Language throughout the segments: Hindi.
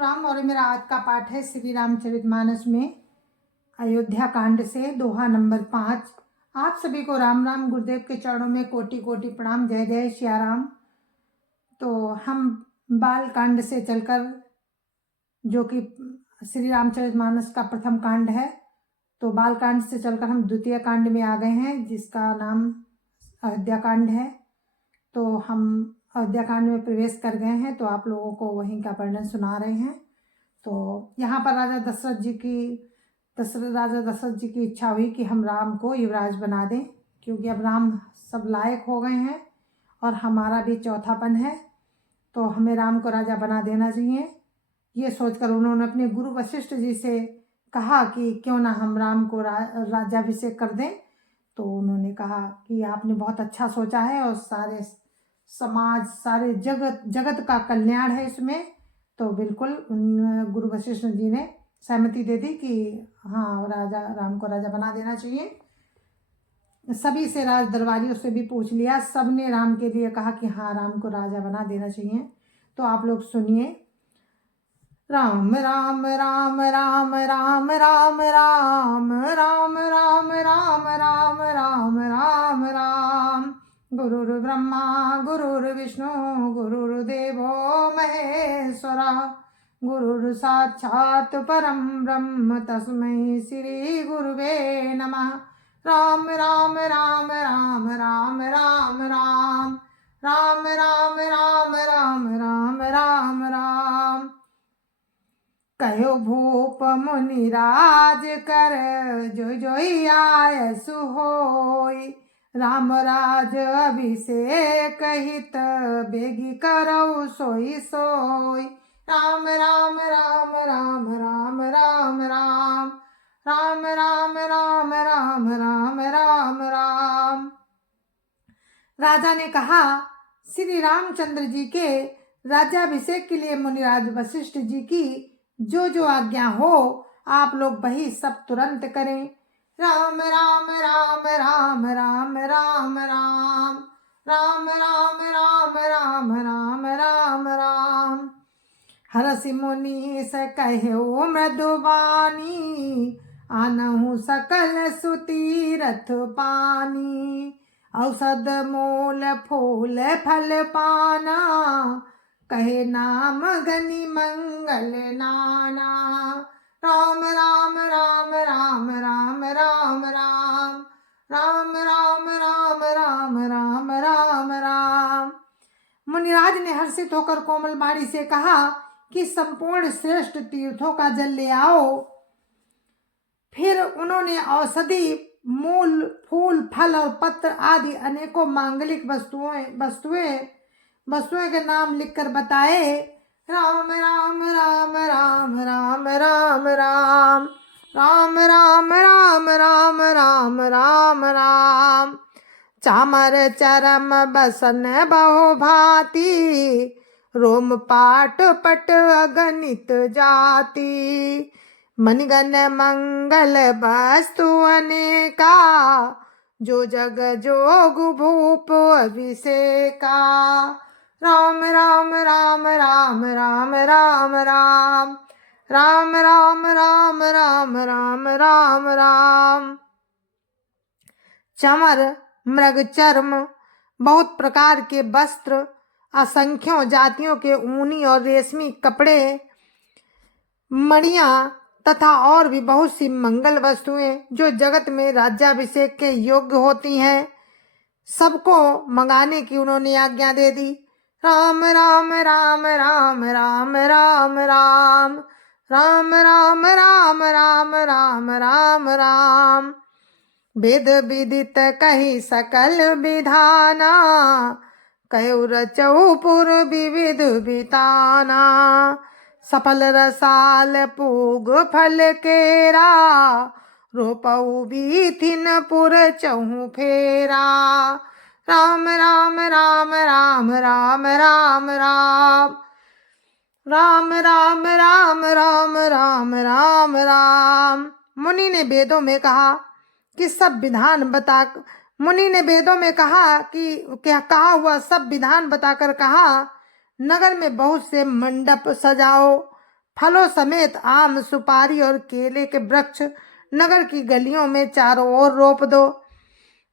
राम और मेरा आज का पाठ है श्री रामचरितमानस में अयोध्या कांड से दोहा नंबर 5। आप सभी को राम राम। गुरुदेव के चरणों में कोटि कोटि प्रणाम। जय जय श्या राम। तो हम बाल कांड से चलकर, जो कि श्री रामचरितमानस का प्रथम कांड है, तो बाल कांड से चलकर हम द्वितीय कांड में आ गए हैं, जिसका नाम अयोध्या कांड है। तो हम अयोध्या कांड में प्रवेश कर गए हैं, तो आप लोगों को वहीं का वर्णन सुना रहे हैं। तो यहाँ पर राजा दशरथ जी की इच्छा हुई कि हम राम को युवराज बना दें, क्योंकि अब राम सब लायक हो गए हैं और हमारा भी चौथापन है, तो हमें राम को राजा बना देना चाहिए। ये सोचकर उन्होंने अपने गुरु वशिष्ठ जी से कहा कि क्यों ना हम राम को राज्याभिषेक कर दें। तो उन्होंने कहा कि आपने बहुत अच्छा सोचा है और सारे समाज, सारे जगत का कल्याण है इसमें। तो बिल्कुल गुरु वशिष्ठ जी ने सहमति दे दी कि हाँ, राम को राजा बना देना चाहिए। सभी से, राज दरबारियों से भी पूछ लिया, सबने राम के लिए कहा कि हाँ, राम को राजा बना देना चाहिए। तो आप लोग सुनिए। राम राम राम राम राम राम राम राम राम राम राम राम राम राम। गुरुर्ब्रह्मा गुरुर्विष्णु गुरुर्देवो महेश्वरा, गुरुर्साक्षात् परं ब्रह्म तस्मै श्री गुरुवे नमः। राम राम राम राम राम राम राम राम राम राम राम राम राम राम। कहो भूप मुनिराज कर, जो जोई आयसु होय। राम राज अभिषेक हित, बेगी करौ सोई सोई। राम राम राम राम राम राम राम राम राम राम राम राम राम राम। राजा ने कहा, श्री रामचंद्र जी के राज्याभिषेक के लिए मुनिराज वशिष्ठ जी की जो जो आज्ञा हो, आप लोग वही सब तुरंत करें। राम राम राम राम राम राम राम राम राम राम राम राम राम राम। हरसि मुनीस कहो मृदुबानी, आनहु सकल सुतीरथ पानी। औषध मूल फूल फल पाना, कहे नाम गनि मंगल नाना। राम राम राम राम राम राम राम राम राम राम राम राम राम राम। मुनिराज ने हर्षित होकर कोमल बाणी से कहा कि संपूर्ण श्रेष्ठ तीर्थों का जल ले आओ। फिर उन्होंने औषधि, मूल, फूल, फल और पत्र आदि अनेकों मांगलिक वस्तुएं के नाम लिखकर बताए। राम राम राम राम राम राम राम राम राम राम राम राम राम राम। चामर चरम बसन बहु भांति, रोम पाट पट अगणित जाति। मनगन मंगल वस्तु अनेका, जो जग जोग भूप अभिषेका। राम राम राम राम राम राम राम राम राम राम राम राम राम राम। चमर, मृग चर्म, बहुत प्रकार के वस्त्र, असंख्यों जातियों के ऊनी और रेशमी कपड़े, मणियां तथा और भी बहुत सी मंगल वस्तुएं जो जगत में राज्याभिषेक के योग्य होती हैं, सबको मंगाने की उन्होंने आज्ञा दे दी। राम राम राम राम राम राम राम राम राम राम राम राम राम राम। वेद विदित कही सकल विधाना, कयो रचौ पुर विविध बिताना। सफल रसाल पूग फल केरा, रोपऊ बीथिन पुर चहु फेरा। राम राम राम राम राम राम राम राम राम राम राम राम राम राम। मुनि ने वेदों में कहा कि सब विधान बता मुनि ने वेदों में कहा कि क्या कहा हुआ सब विधान बताकर कहा, नगर में बहुत से मंडप सजाओ, फलों समेत आम, सुपारी और केले के वृक्ष नगर की गलियों में चारों ओर रोप दो।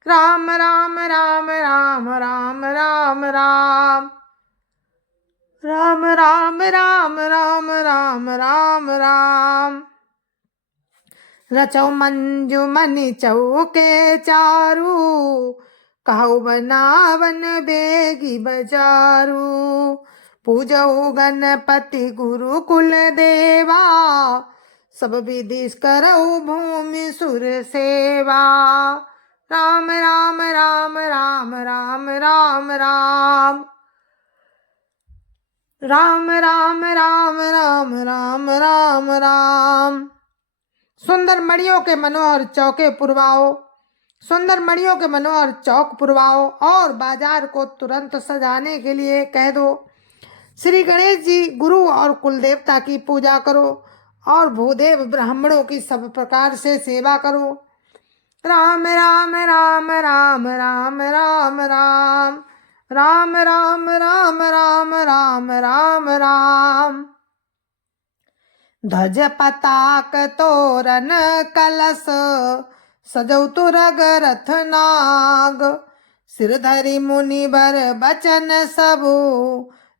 राम राम राम राम राम राम राम राम राम राम राम राम राम राम। रचौ मंजू मनि चौके चारू, कहु बनावन बेगी बजारू। पूजऊ गणपति गुरु कुल देवा, सब विधि करऊ भूमि सुर सेवा। राम राम राम राम राम राम राम राम राम राम राम राम राम राम। सुंदर मणियों के मनोहर चौके पुरवाओ, सुंदर मणियों के मनोहर चौक पुरवाओ और बाजार को तुरंत सजाने के लिए कह दो। श्री गणेश जी गुरु और कुल देवता की पूजा करो और भूदेव ब्राह्मणों की सब प्रकार से सेवा करो। राम राम राम राम राम राम राम राम राम राम राम राम राम राम। ध्वज पताक तोरण कलश, सजौ तुरग रथ नाग। सिर धरि मुनि बर बचन सबु,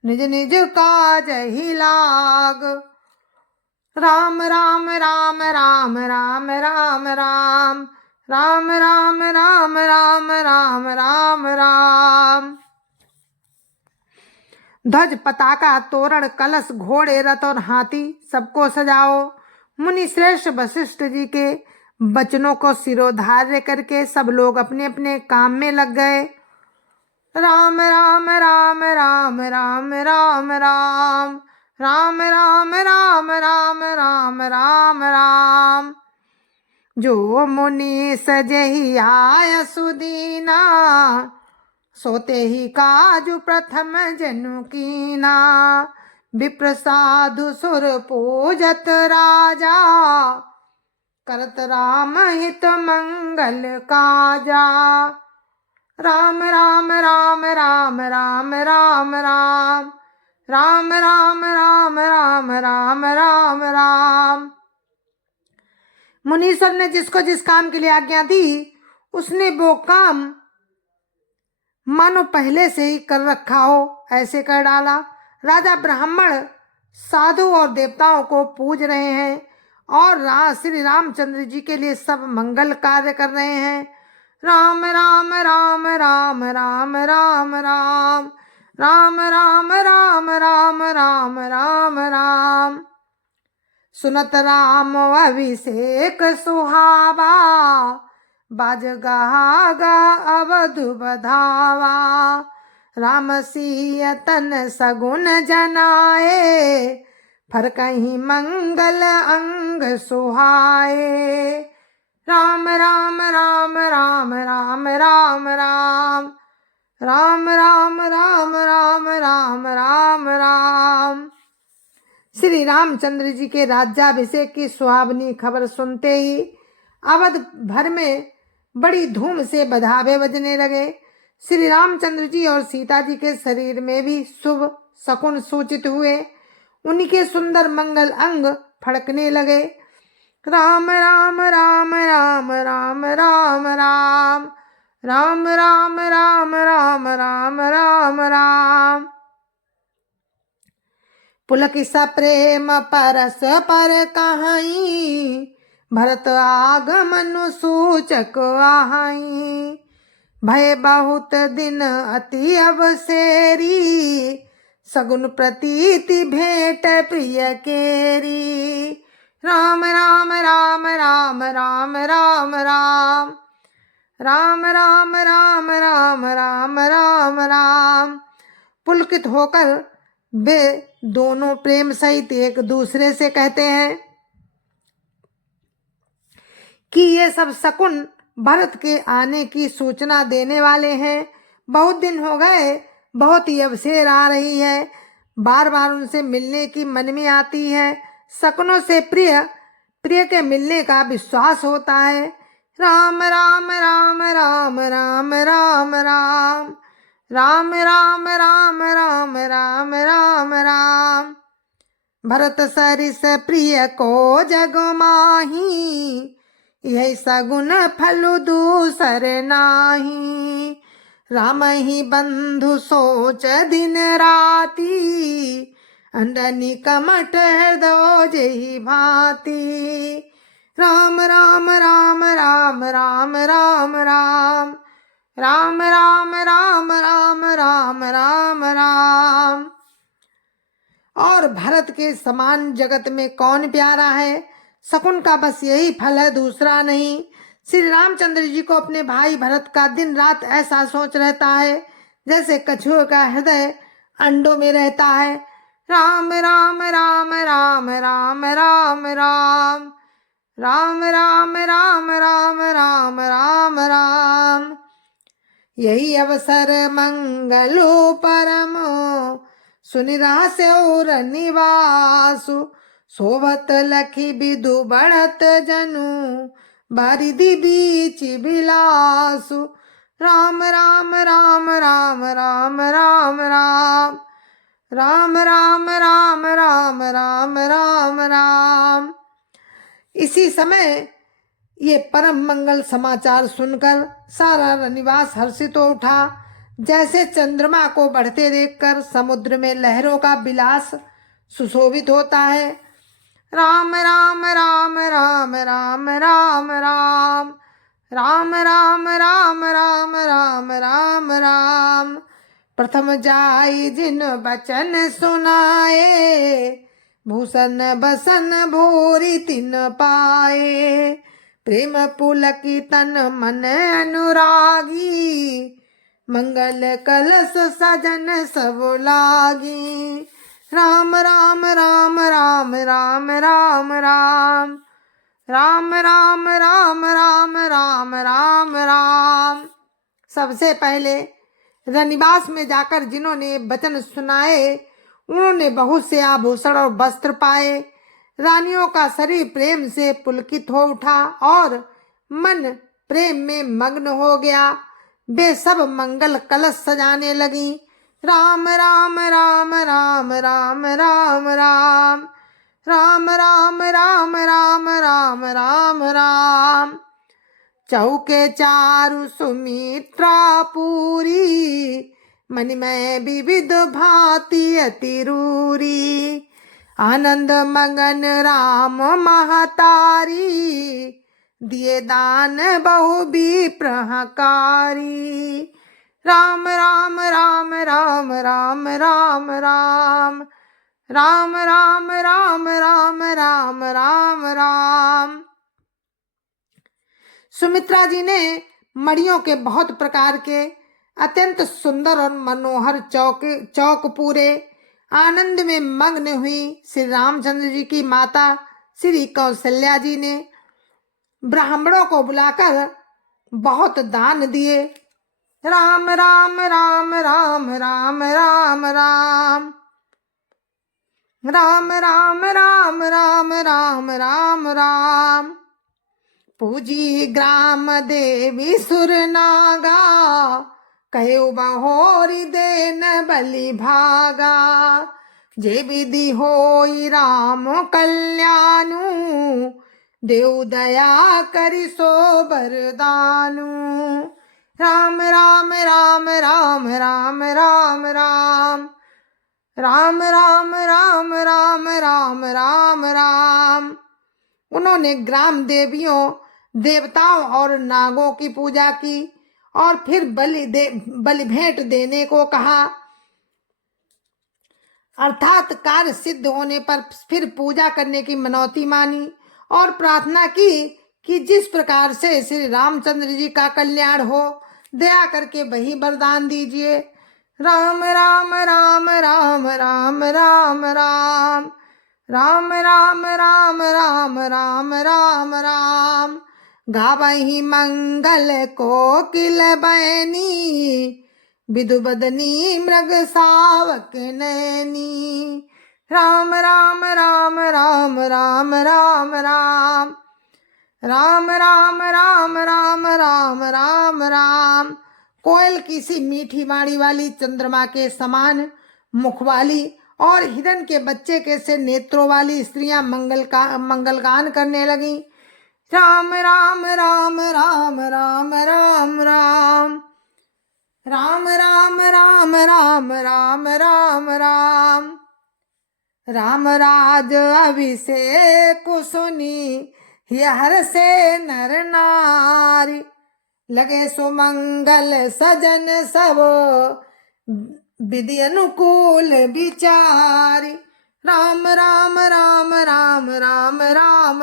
निज निज काज ही लाग। राम राम राम राम राम राम राम राम राम राम राम राम राम राम। ध्वज पताका तोरण कलश घोड़े रथ और हाथी सबको सजाओ। मुनि श्रेष्ठ वशिष्ठ जी के वचनों को सिरोधार्य करके सब लोग अपने अपने काम में लग गए। राम राम राम राम राम राम राम राम राम राम राम राम राम राम। जो मुनि सजहि आय सुदीना, सोते ही काजु प्रथम जनु कीना। विप्र साधु सुर पूजत राजा, करत राम हित मंगल काजा। राम राम राम राम राम राम राम राम राम राम राम राम राम राम। मुनीश्वर ने जिसको जिस काम के लिए आज्ञा दी, उसने वो काम मानो पहले से ही कर रखा हो ऐसे कर डाला। राजा ब्राह्मण साधु और देवताओं को पूज रहे हैं और श्री रामचंद्र जी के लिए सब मंगल कार्य कर रहे हैं। राम राम राम राम राम राम राम राम राम राम राम राम राम राम। सुनत राम अभिषेक सुहावा, बाज गहा गा अवधु बधावा। राम सिय तन सगुन जनाए, फर कहीं मंगल अंग सुहाए। राम राम राम राम राम राम राम राम राम राम राम राम राम राम। श्री रामचंद्र जी के राज्याभिषेक की सुहावनी खबर सुनते ही अवध भर में बड़ी धूम से बधावे बजने लगे। श्री रामचंद्र जी और सीता जी के शरीर में भी शुभ शकुन सूचित हुए। उनके सुंदर मंगल अंग फड़कने लगे। राम राम राम राम राम राम राम राम राम राम राम राम राम राम। पुलकित प्रेम परस पर कहाई, भरत आगमन सूचक आहाई। भय बहुत दिन अति अवसेरी, सगुन प्रतीति भेंट प्रिय केरी। राम राम राम राम राम राम राम राम राम राम राम राम राम राम। पुलकित होकर वे दोनों प्रेम सहित एक दूसरे से कहते हैं कि ये सब शकुन भरत के आने की सूचना देने वाले हैं। बहुत दिन हो गए, बहुत ही अवसेर आ रही है, बार बार उनसे मिलने की मन में आती है। शकुनों से प्रिय के मिलने का विश्वास होता है। राम राम राम राम राम राम राम राम राम राम राम राम राम राम। भरत सरिस प्रिय को जग माही, यही सगुन फल दूसर नाही। राम ही बंधु सोच दिन राती, अंडनी कमठ हृदय जेहि भांति। राम राम राम राम राम राम राम राम राम राम राम राम राम राम। और भरत के समान जगत में कौन प्यारा है, शकुन का बस यही फल है, दूसरा नहीं। श्री रामचंद्र जी को अपने भाई भरत का दिन रात ऐसा सोच रहता है जैसे कछुए का हृदय अंडों में रहता है। राम राम राम राम राम राम राम राम राम राम राम राम राम राम। यही अवसर मंगलो परम, सुनिरास और निवासु। सोवत लखी बिदु बढ़त जनु, बारिधि बीच बिलासु। राम राम राम राम राम राम राम राम राम राम राम राम राम राम। इसी समय ये परम मंगल समाचार सुनकर सारा निवास हर्षित हो उठा, जैसे चंद्रमा को बढ़ते देखकर समुद्र में लहरों का विलास सुशोभित होता है। राम राम राम राम राम राम राम राम राम राम राम राम राम राम। प्रथम जाई जिन बचन सुनाए, भूषण बसन भूरि तिन पाए। प्रेम पुलकी तन मन अनुरागी, मंगल कलश सजन सब लागी। राम राम राम राम राम राम राम राम राम राम राम राम राम राम। सबसे पहले रनिवास में जाकर जिन्होंने वचन सुनाए, उन्होंने बहुत से आभूषण और वस्त्र पाए। रानियों का शरीर प्रेम से पुलकित हो उठा और मन प्रेम में मग्न हो गया। वे सब मंगल कलश सजाने लगी। राम राम राम राम राम राम राम राम राम राम राम राम राम राम। चौके चारु सुमित्रा पूरी, मणिमय विविध भांति अतिरूरी। आनंद मगन राम महतारी, दिए दान बहु भी प्रहकारी। राम राम राम राम राम राम राम राम राम राम राम राम राम राम। सुमित्रा जी ने मणियों के बहुत प्रकार के अत्यंत सुंदर और मनोहर चौक पूरे आनंद में मग्न हुई श्री रामचंद्र जी की माता श्री कौशल्या जी ने ब्राह्मणों को बुलाकर बहुत दान दिए। राम राम राम राम राम राम राम राम राम राम राम राम राम राम। पूजी ग्राम देवी सुर नागा, कहे बहोरी देन बलि भागा। जे विधि होई राम कल्याणु, देव दया करि सो बरदानु। राम राम राम राम राम राम राम राम राम राम राम राम राम राम। उन्होंने ग्राम देवियों, देवताओं और नागों की पूजा की और फिर बलि भेंट देने को कहा, अर्थात कार्य सिद्ध होने पर फिर पूजा करने की मनौती मानी और प्रार्थना की कि जिस प्रकार से श्री रामचंद्र जी का कल्याण हो, दया करके वही वरदान दीजिए। राम राम राम राम राम राम राम राम राम राम राम राम राम राम। गावही मंगल कोकिल बैनी, विदु बदनी मृग सावक नैनी। राम राम राम राम राम राम राम राम राम राम राम राम राम राम। कोयल की सी मीठी वाणी वाली, चंद्रमा के समान मुख वाली और हिरण के बच्चे के से नेत्रों वाली स्त्रियां मंगलगान करने लगी। राम राम राम राम राम राम राम राम राम राम राम राम राम राम राम राज अभिषेक सुनी हर से नर नारी लगे सुमंगल सजन सब विधि अनुकूल विचारी। राम राम राम राम राम राम राम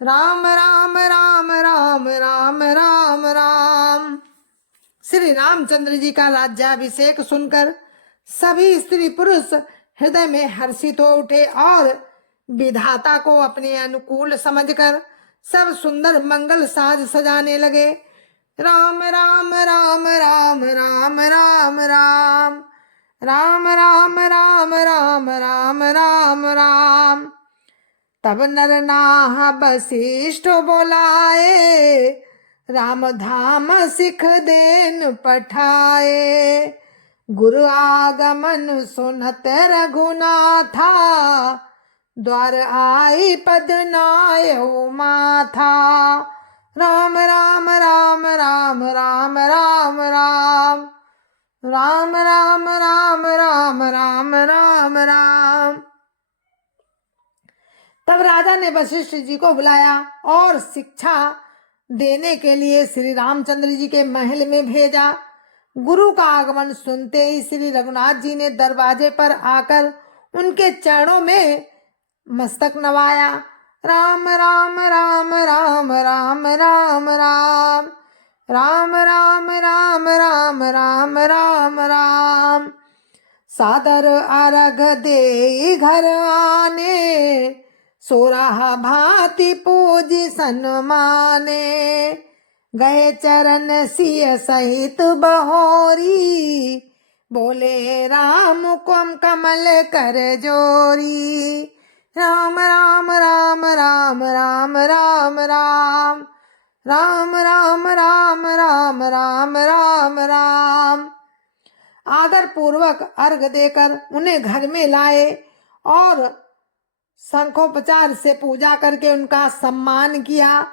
राम राम राम राम राम राम राम। श्री रामचंद्र जी का राज्याभिषेक सुनकर सभी स्त्री पुरुष हृदय में हर्षित हो उठे और विधाता को अपने अनुकूल समझकर सब सुंदर मंगल साज सजाने लगे। राम राम राम राम राम राम राम राम राम राम राम राम राम राम। तब नर नाह वशिष्ठ बोलाए राम धाम सिख देन पठाए। गुरु आगमन सुनत रघुनाथा द्वार आई पद नायो माथा। राम राम राम राम राम राम राम राम राम राम राम राम राम राम। तब राजा ने वशिष्ठ जी को बुलाया और शिक्षा देने के लिए श्री रामचंद्र जी के महल में भेजा। गुरु का आगमन सुनते ही श्री रघुनाथ जी ने दरवाजे पर आकर उनके चरणों में मस्तक नवाया। राम राम राम राम राम राम राम राम राम राम राम राम राम राम। सादर अर्घ दे घर आने सोराहा भांति पूजी सन्माने। गए चरण सिय सहित बहोरी बोले राम कुम कमल कर जोरी। राम राम राम राम राम राम राम राम राम राम राम राम राम राम। आदर पूर्वक अर्घ देकर उन्हें घर में लाए और शंखोपचार से पूजा करके उनका सम्मान किया।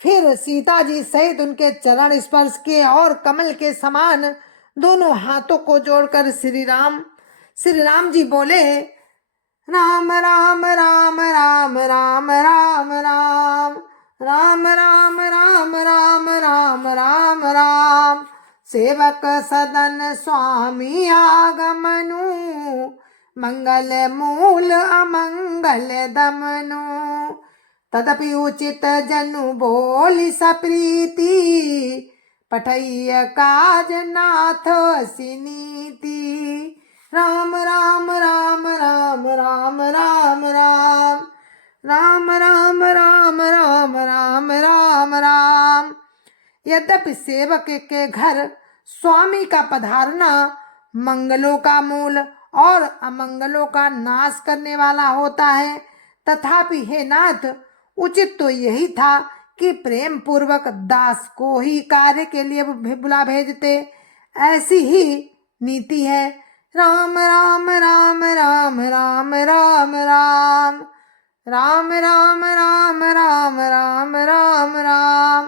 फिर सीता जी सहित उनके चरण स्पर्श किए और कमल के समान दोनों हाथों को जोड़कर श्री राम जी बोले राम राम राम राम राम राम राम राम राम राम राम राम राम राम। सेवक सदन स्वामी आगमनु मंगल मूल अमंगल दमनु। तदपि उचित जनु बोली सप्रीति पठैय काज नाथ असिनीति। राम राम राम राम राम राम राम राम राम राम राम राम राम राम। यद्यपि सेवक के घर स्वामी का पधारना मंगलों का मूल और अमंगलों का नाश करने वाला होता है, तथापि हे नाथ उचित तो यही था कि प्रेम पूर्वक दास को ही कार्य के लिए बुला भेजते। ऐसी ही नीति है। राम राम राम राम राम राम राम राम राम राम राम राम राम राम।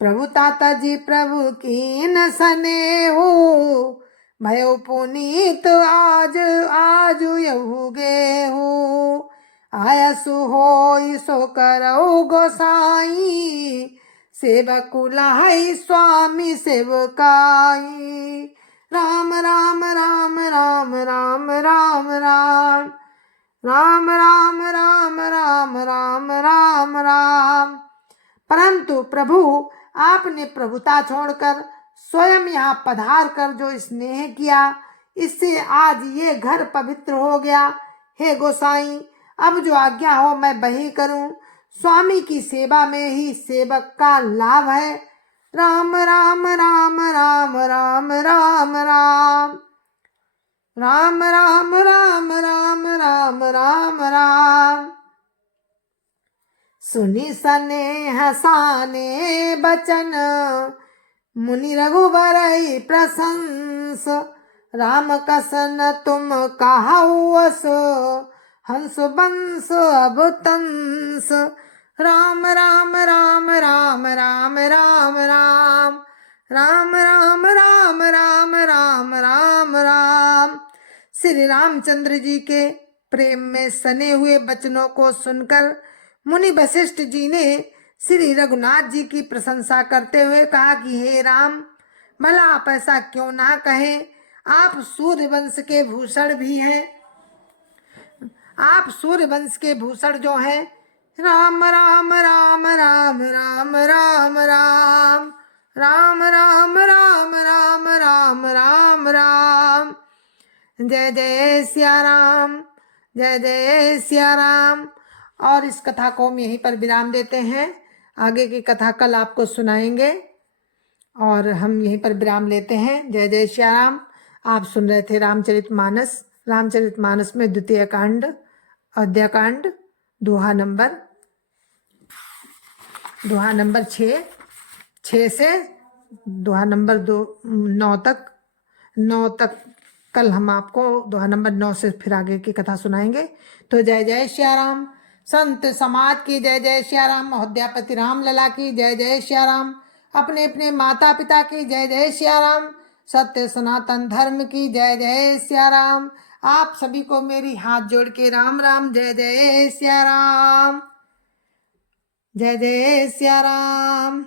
प्रभु ताता जी प्रभु कीन सने हो भयो पुनीत आज आज यहु गे हो। आया सुहोई सो करो गोसाई सेवकुलाई स्वामी सेवकाई। राम राम राम राम राम राम राम राम राम राम राम राम राम राम। परंतु प्रभु आपने प्रभुता छोड़कर स्वयं यहाँ पधार कर जो स्नेह किया, इससे आज ये घर पवित्र हो गया। हे गोसाई, अब जो आज्ञा हो मैं वही करूं। स्वामी की सेवा में ही सेवक का लाभ है। राम राम राम राम राम राम राम राम राम राम राम राम राम राम। सुनी स्नेह साने बचन मुनि रघुबर प्रशंस। राम कसन तुम कहावस, हंस बंस अब तंस। राम राम राम राम राम राम राम, राम राम राम राम राम राम राम। श्री रामचंद्र जी के प्रेम में सने हुए वचनों को सुनकर मुनि वशिष्ठ जी ने श्री रघुनाथ जी की प्रशंसा करते हुए कहा कि हे राम, भला आप ऐसा क्यों ना कहें, आप सूर्य वंश के भूषण भी हैं। आप सूर्य वंश के भूषण जो हैं, राम राम राम राम राम राम राम, राम राम राम राम राम राम राम। जय जय सिया राम, जय जय सिया राम। और इस कथा को हम यहीं पर विराम देते हैं। आगे की कथा कल आपको सुनाएंगे और हम यहीं पर विराम लेते हैं। जय जय सिया राम। आप सुन रहे थे रामचरितमानस। रामचरितमानस में द्वितीय कांड, अयोध्याकांड, दोहा नंबर 6 से दोहा नंबर 9 तक कल हम आपको दोहा नंबर 9 से फिर आगे की कथा सुनाएंगे। तो जय जय सिया राम। संत समाज की जय जय सिया राम। अयोध्यापति राम लला की जय जय सिया राम। अपने अपने माता पिता की जय जय सिया राम। सत्य सनातन धर्म की जय जय सिया राम। आप सभी को मेरी हाथ जोड़ के राम राम, जय जय सिया राम, जय जय सिया राम।